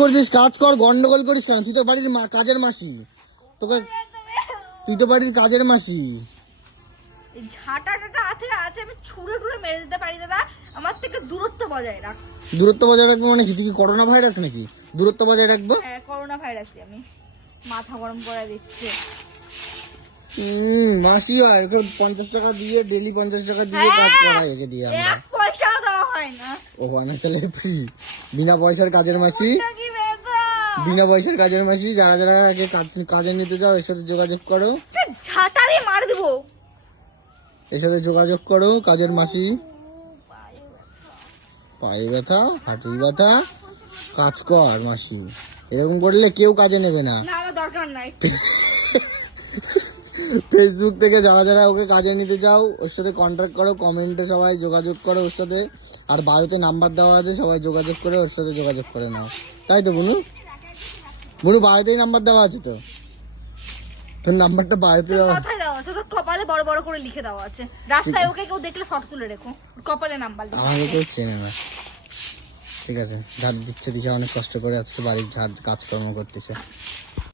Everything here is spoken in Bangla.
করছিস, কাজ কর, গন্ডগোল করিস কেন? তুই তো বাড়ির কাজের মাসি, তোকে তুই তো বাড়ির কাজের মাসি। এই ঝাঁটাটা হাতে আছে, আমি ছুঁড়ে টুড়ে মেরে দিতে পারি দাদা, আমার থেকে দূরত্ব বজায় রাখ। দূরত্ব বজায় রাখবো মানে কি? তুই কি করোনা ভাইরাস নাকি দূরত্ব বজায় রাখবো? হ্যাঁ করোনা ভাইরাসই আমি, মাথা গরম করে দিচ্ছে। মাসি হয়, ওকে 50 টাকা দিয়ে, ডেলি 50 টাকা দিয়ে কাজ করাই ওকে দিয়ে আমরা। 1 পয়সাও দেওয়া হয় না। ও মানে তাহলে ফ্রি, বিনা পয়সার কাজের মাসি, ওটা কি বেদা? বিনা পয়সার কাজের মাসি। যারা যারা আগে কাজে নিতে যাও এর সাথে যোগাযোগ করো, ঝাঁটারে মার দেবো। এর সাথে যোগাযোগ করো, কাজের মাসি। পায়ে ব্যথা, হাঁটুই ব্যথা, কাজ কর মাসি। এরকম করলে কেউ কাজে নেবে না। না আমার দরকার নাই। ফেসবুক থেকে যারা যারা ওকে কাজে নিতে চাও ওর সাথে কন্ট্যাক্ট করো, কমেন্টে সবাই যোগাযোগ করো ওর সাথে। আর বাড়িতে নাম্বার দেওয়া আছে, সবাই যোগাযোগ করে ওর সাথে যোগাযোগ করে নাও। তাই তো বুনু? বুনু বাড়িতেই নাম্বার দেওয়া আছে তো? তোর নাম্বারটা বাড়িতে দেওয়া, মাথায় দেওয়া আছে, তোর কপালে বড় বড় করে লিখে দেওয়া আছে। রাস্তায় ওকে কেউ দেখলে ফটো তুলে রেখো, কপালে নাম্বার লিখে। আমাকে কেউ চেনে না। ঠিক আছে, ঝাড় দিচ্ছে, দিচ্ছে অনেক কষ্ট করে আজকে বাড়ির ঝাড় কাজকর্ম করতেছে।